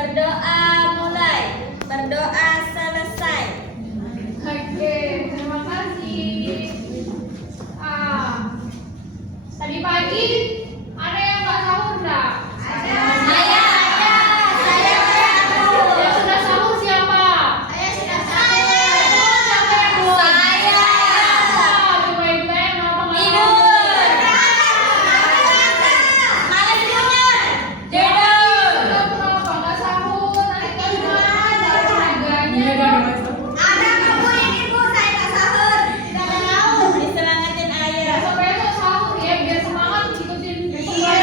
Berdoa mulai, berdoa selesai. Oke, terima kasih. Tadi pagi ada yang nggak sahur nggak? Ada. Saya sahur. Yang sudah sahur siapa? Saya sudah Siapa yang belum? Saya. Coba ibu tanya kenapa nggak Tidur. Malas tidur. Tidur. Kenapa nggak sahur? Nanti kita gimana olahraganya? Ada kamu ini Bu, saya nggak sahur. Tidak mau. Disemangatin ayah. Sampai esok sahur ya, biar semangat ikutin Iya.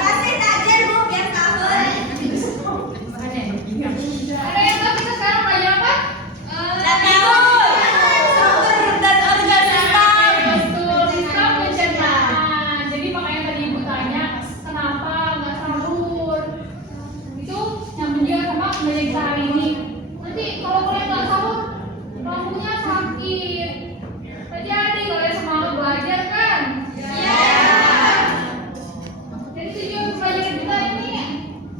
Kasih takjil Bu biar sahur. Ada yang tahu kita sekarang belajar apa? Tidur. Struktur dan organ sistem. Betul, sistem pencernaan. Jadi makanya tadi ibu tanya kenapa nggak sahur? Itu yang menjaga sama belajar kita hari ini. Nanti kalau kalian nggak sahur, lambungnya sakit. Terjadi kalau ya semangat belajar kan? Jadi tujuan pembelajaran kita ini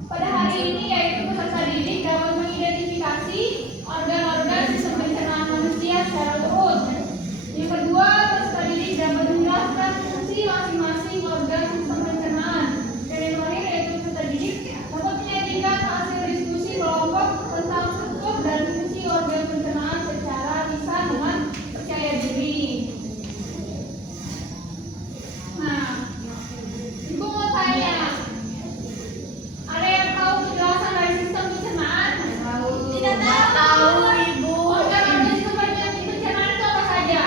pada hari ini yaitu peserta didik dapat mengidentifikasi organ-organ sistem pencernaan manusia secara urut. Yang kedua, peserta didik dapat menjelaskan fungsi masing-masing organ sistem pencernaan. Dan yang terakhir yaitu peserta didik dapat menyajikan hasil diskusi kelompok tentang struktur dan fungsi organ pencernaan secara lisan dengan percaya diri. Nah, ibu mau tanya, ada yang tahu penjelasan dari sistem pencernaan? Tidak tahu Ibu. Organ-organ sistem pencernaan itu apa saja?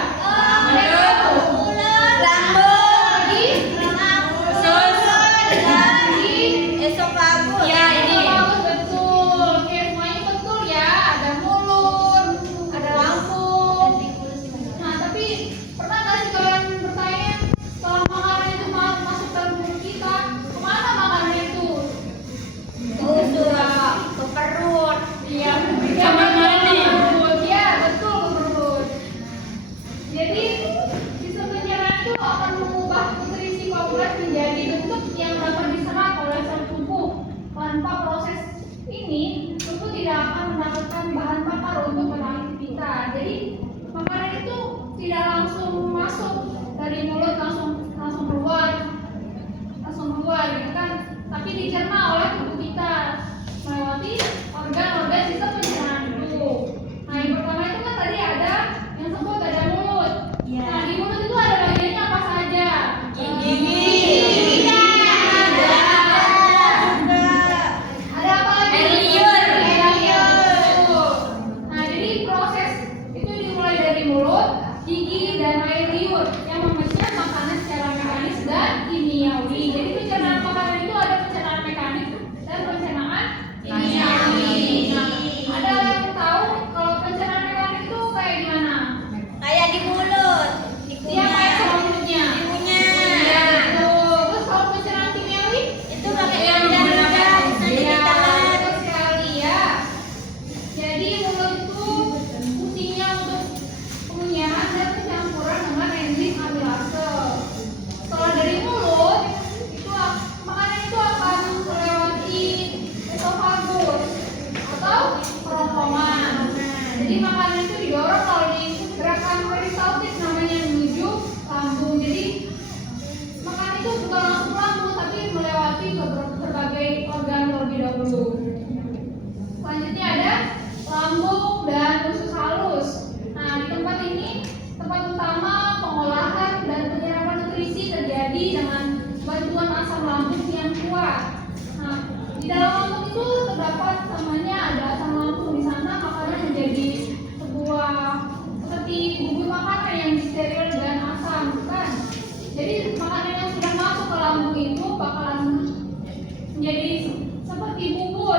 Lambung, Lagi? usus, Lagi? esofagus. Bagus, betul. Oke, semuanya betul ya. Ada mulut, ada lambung. Nah, tapi pernah nggak sih kalian bertanya, setelah makanan itu masuk ke tubuh kita, kemana makanan itu? Ke usus, ke perut. Iya, Kamar mandi. Iya, betul ke perut. Jadi sistem pencernaan itu akan mengubah nutrisi kompleks menjadi bentuk yang dapat diserap oleh sel tubuh. Tanpa proses ini, tubuh tidak akan mendapatkan bahan bakar untuk beraktivitas. Jadi makanan itu tidak langsung masuk dari mulut langsung keluar, gitu kan? Tapi dicerna oleh tubuh kita melewati organ-organ sistem pencernaan itu. Nah, yang pertama itu kan tadi ada yang sebut ada mulut. Iya. Nah, di mulut itu ada bagiannya apa saja? Gigi. Ada apa lagi? Air liur. Air liur. Nah, jadi proses itu dimulai dari mulut, gigi, dan air liur yang memecah makanan secara mekanis dan kimiawi. Jadi pencernaan makanan itu ada pencernaan mekanis dan pencernaan kimiawi. Nah, ada yang tahu kalau pencernaan mekanis itu kayak gimana? Kayak di mulut, di Dia kayak kunyah, sama mulutnya. di kunyah. Iya, betul. Terus kalau pencernaan kimiawi? Itu pakai rendah-rendah, bisa Iya, ditelan. betul sekali ya. Jadi mulut itu fungsinya untuk pengunyahan dan pencampuran dengan enzim amilase. Setelah dari mulut, makanan itu akan melewati esofagus atau kerongkongan. Jadi makanan itu didorong melalui gerakan peristaltik namanya menuju lambung. Jadi makanan itu bukan langsung lambung tapi melewati berbagai organ terlebih dahulu. Selanjutnya ada lambung dan usus halus. Nah, di tempat ini tempat utama pengolahan dan penyerapan nutrisi terjadi dengan bantuan asam lambung yang kuat. Nah, di dalam lambung itu terdapat namanya ada asam lambung. Di sana makanan menjadi sebuah seperti bubur makanan yang disteril dengan asam, kan? Jadi makanan yang sudah masuk ke lambung itu bakalan menjadi seperti bubur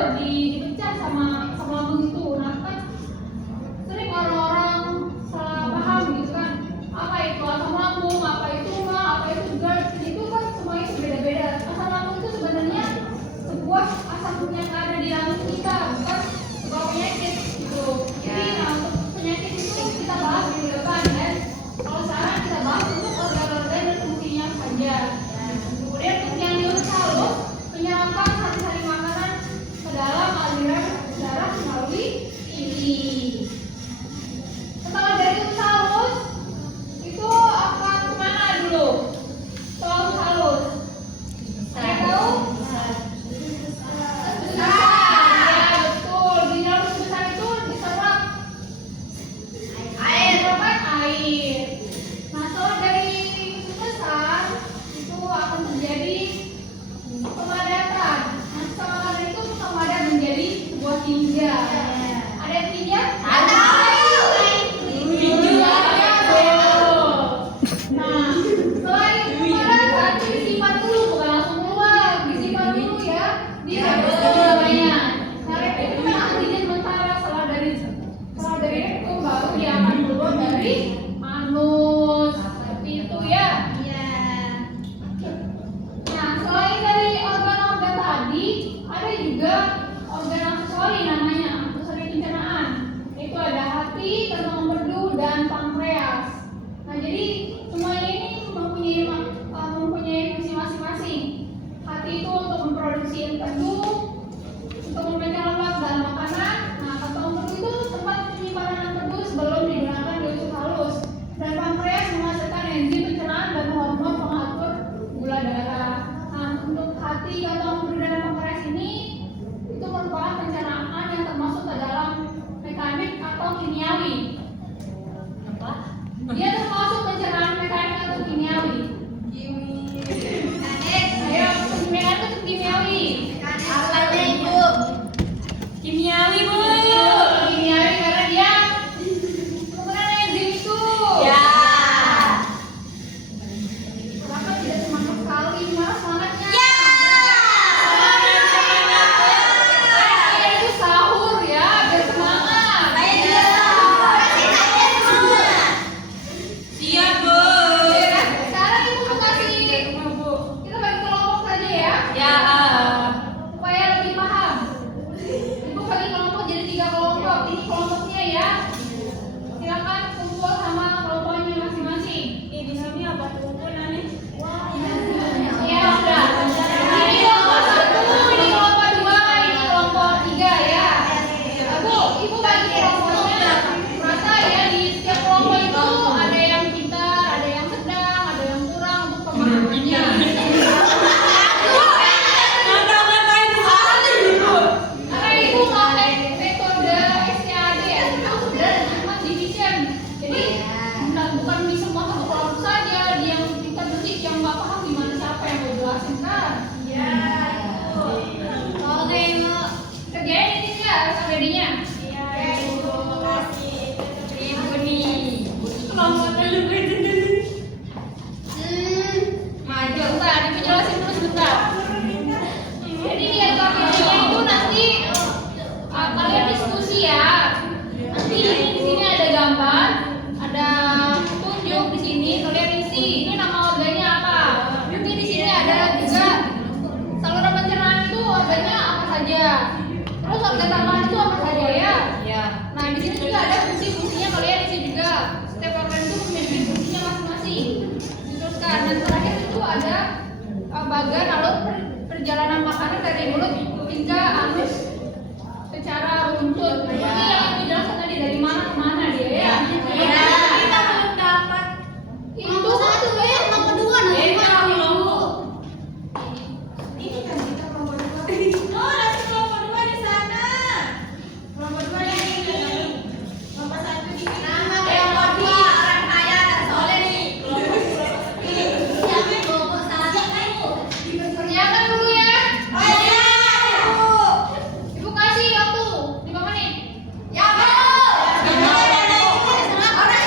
dari mulut hingga halus secara runtut. Seperti yang ibu jelaskan tadi, dari mana ke mana dia ya. Kita belum dapat. Itu satu ya. Nomor 2 Ini kan kita nomor 2. Oh, ada nomor 2 di sana. Nomor 2 yang ini. Nomor 1 di sini. Nama nomor 2 orang kaya dan soleh nih. Siapa nomor 1? Dipersiapkan dulu ya. Oh iya, Ibu. Ibu kasih waktu 5 menit. Ya, Bu. Orang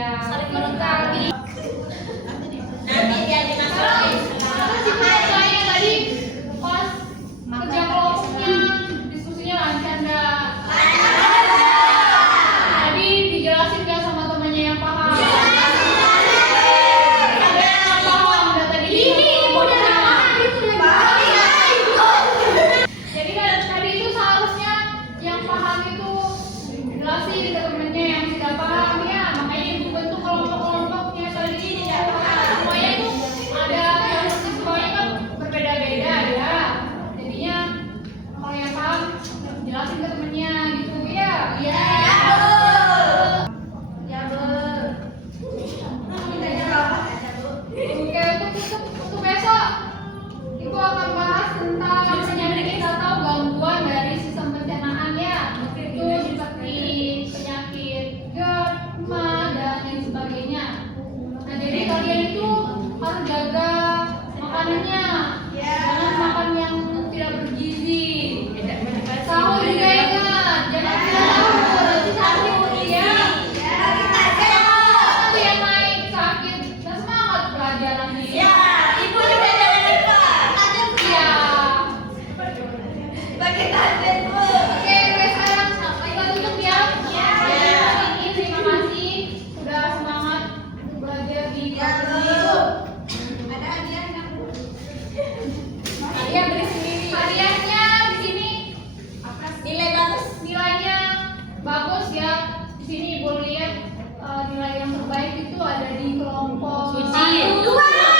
Ya, Saling betul melengkapi. sekali. Nanti dia dimasukin. Saya tadi pas kerja kelompoknya diskusinya lancar nggak? Tadi dijelasin nggak sama temannya yang paham? Ada yang paham nggak tadi? Ini punya nama itu Jadi kan tadi itu seharusnya yang paham itu jelasin ke temennya yang tidak paham ya. Makanya ibu bentuk kelompok-kelompoknya tadi ini ya. Semuanya itu ada yang semuanya kan berbeda-beda ya. Jadinya kalau yang paham jelasin ke temennya gitu ya. Iya. Ya, Bu. Mintanya berapa aja, Bu? Oke, untuk besok Ibu akan bahas tentang penyakit kita tahu gangguan dari sistem pencernaan ya. Itu seperti penyakit GERD, MA, dan lain sebagainya. Nah, jadi kalian itu harus jaga makanannya. Jangan makan yang tidak bergizi. Sahur juga ingat, jangan tidak sahur, nanti sakit ya. Nanti yang naik sakit, dan semangat belajar nanti. Ya, Ibu juga jangan lupa. Iya. Pakai tablet, Bu. Oke, sekarang kita tutup ya. Ini terima kasih sudah semangat belajar di Ya, kelas Bu. ini. Ada hadiahnya, Bu. Hadiah beli sendiri. Hadiahnya di sini Nilai bagus. nilainya bagus ya. Di sini boleh lihat nilai yang terbaik itu ada di kelompok Suci. 1, 2,